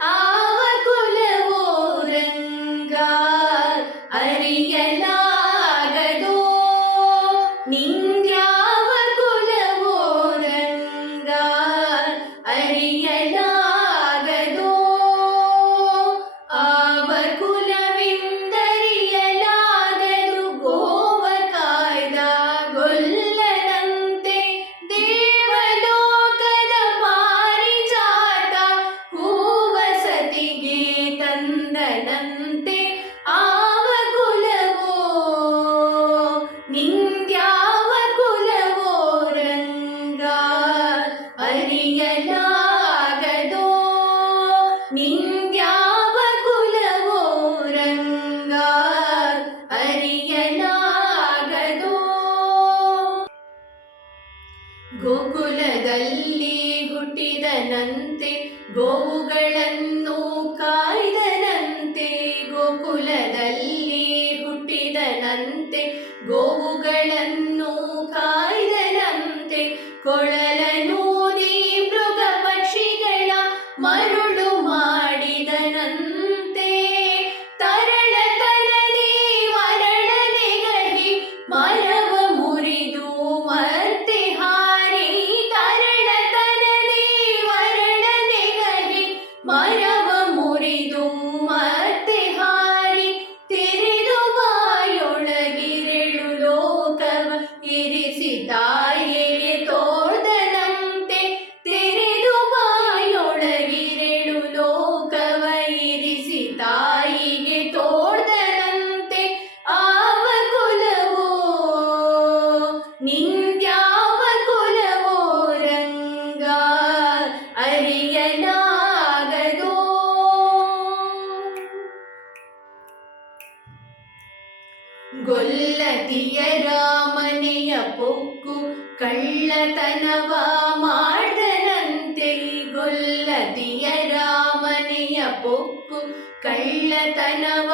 ಆವ ಕುಲವೋ ರಂಗ ಅರಿಯಲಾಗದೋ ನಿಂದ್ಯಾವ ಕುಲವೋ ರಂಗ ಅರಿಯಲಾಗದೋ ಆವ ಕುಲವಿಂದರಿಯಲಾಗದು ಗೋವ ಕಾಯ್ದ ಗೊಲ್ಲನಂತೆ ದೇವಲೋಕದ ಪಾರಿಜಾತ ಹೂವಸತಿಗೆ ತಂದನಂತೆ ಆವ ಕುಲವೋ ನಿಂದ್ಯಾವ ಕುಲವೋ ರಂಗ ಅರಿಯಲಾಗದೋ ನಿಂದ್ಯಾವ ಕುಲವೋ ರಂಗ ಅರಿಯಲಾಗದೋ ಗೋಕುಲದಲ್ಲಿ ಹುಟ್ಟಿದನಂತೆ ಗೋವುಗಳನ್ನು ಕಾಯ್ದನಂತೆ ಗೋಕುಲದಲ್ಲಿ ಹುಟ್ಟಿದನಂತೆ ಗೋವುಗಳನ್ನು ಕಾಯ್ದನಂತೆ ಕೊಳಲನೂದಿ ಮೃಗ ಪಕ್ಷಿಗಳ ಮರುಳು ಮಾಡಿದನಂತೆ ತರಳತನದಿ ಮರಳನೆಗಹಿ ಮರವ ಮುರಿದು ಮತ್ತೆ ಹಾರಿ ತರಳತನದಿ ಮರಳನೆಗಹಿ ಮರವ ಮುರಿದು ಮತ್ತೆ ಹಾರಿ ತೆರೆದು ಬಾಯೊಳಗಿರೆಳು ಲೋಕವ ಇರಿಸಿ ತಾಯಿಗೆ ತೋರ್ದನಂತೆ ತೆರೆದು ಬಾಯೊಳಗಿರೆಳು ಲೋಕವ ಇರಿಸಿ ತಾಯಿಗೆ ತೋರ್ದನಂತೆ ಆವ ಕುಲವೋ ನಿಂದ್ಯಾವ ಕುಲವೋ ರಂಗ ಅರಿಯಲಾಗದೋ ಗೊಲ್ಲತಿಯರ ಮನೆಯ ಪೊಕ್ಕು ಕಳ್ಳತನವ ಮಾಡ್ದನಂತೆ ಗೊಲ್ಲತಿಯರ ಮನೆಯ ಪೊಕ್ಕು ಕಳ್ಳತನವ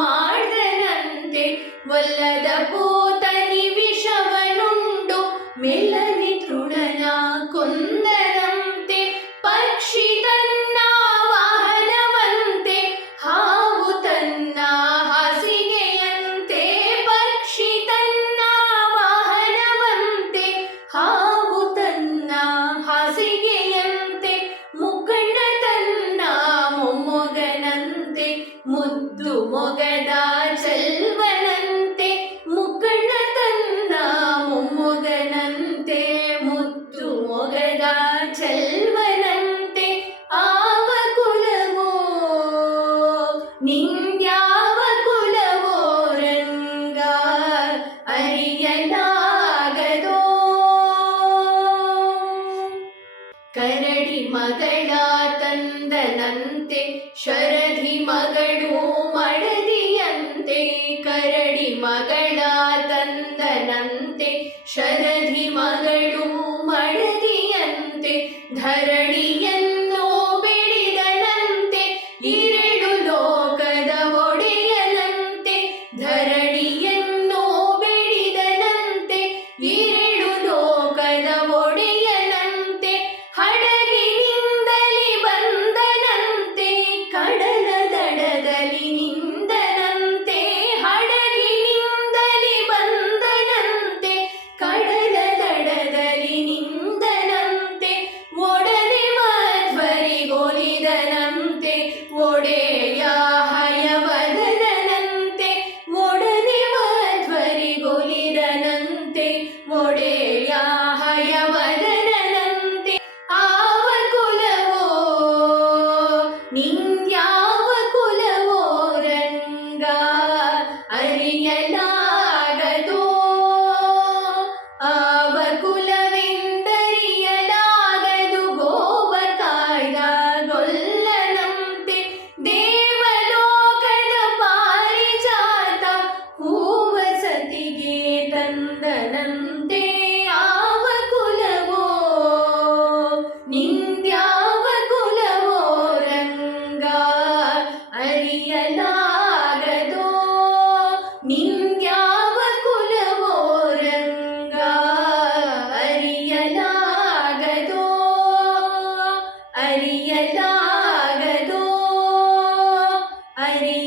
ಮಾಡ್ದನಂತೆ ಒಲ್ಲದ ಪೂತನಿ ವಿಷವನುಂಡು ಮೆಲ್ಲನೆ ತೃಣನ ಕೊಂದನಂತೆ ಪಕ್ಷಿ ತನ್ನ ವಾಹನವಂತೆ ಹಾವು ತನ್ನ ಹಾಸಿಗೆಯಂತೆ ಪಕ್ಷಿ ತನ್ನ ವಾಹನವಂತೆ ಹಾವು ತನ್ನ ಹಾಸಿಗೆಯಂತೆ ಮುಖಂಡ ತನ್ನ ಮೊಮ್ಮಗನಂತೆ ಮುದ್ದು ಮೊಗದ ಚೆಲ್ವನಂತೆ ಮುಖಂಡ ತನ್ನ ಮೊಮ್ಮಗನಂತೆ ಮುದ್ದು ಮೊಗದ ಚೆಲ್ವನಂತೆ ಆವ ಕುಲವೋ ನಿಂದ್ಯಾವ ಕುಲವೋ ರಂಗ ಅರಿಯಲಾಗದೋ ಕರಡಿ ಮಗಳ ತಂದನಂತೆ ಶರಧಿ ಮಗಳು ಮಡದಿಯಂತೆ ಕರಡಿ ಮಗಳ ತಂದನಂತೆ ಶರಧಿ ಮಗಳು ಮಡದಿಯಂತೆ ಧರಣಿಯನ್ನು ಬಿಡಿದನಂತೆ ಇರೆಳು ಲೋಕದ ಒಡೆಯನಂತೆ ಧರಣಿಯನ್ನು ಬಿಡಿದನಂತೆ ಇರೆಳು ಲೋಕದ ಒಡೆಯನಂತೆ ಹಡಗಿನಿಂದಲಿ ಬಂದನಂತೆ ಕಡಲ ದಡದಲ್ಲಿ ನಿಂದನಂತೆ ಹಡಗಿನಿಂದಲಿ ಬಂದನಂತೆ ಕಡಲ ದಡದಲ್ಲಿ ನಿಂದನಂತೆ ಒಡನೆ ಮಧ್ವರಿಗೊಲಿದನಂತೆ ಒಡೆಯ ಹಯವದನಂತೆ ಒಡನೆ ಮಧ್ವರಿಗೊಲಿದನಂತೆ ಒಡೆಯ ಹಯವದನಂತೆ ಆವ ಕುಲವೋ ನಿಂದ್ಯಾವ ಕುಲವೋ ರಂಗ ಅರಿಯಲಾಗದೋ ಆವ ಕುಲವೆಂದರಿಯಲಾಗದು ಗೋವ ಕಾಯ್ದ ಗೊಲ್ಲನಂತೆ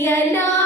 ಒಡೆಯನ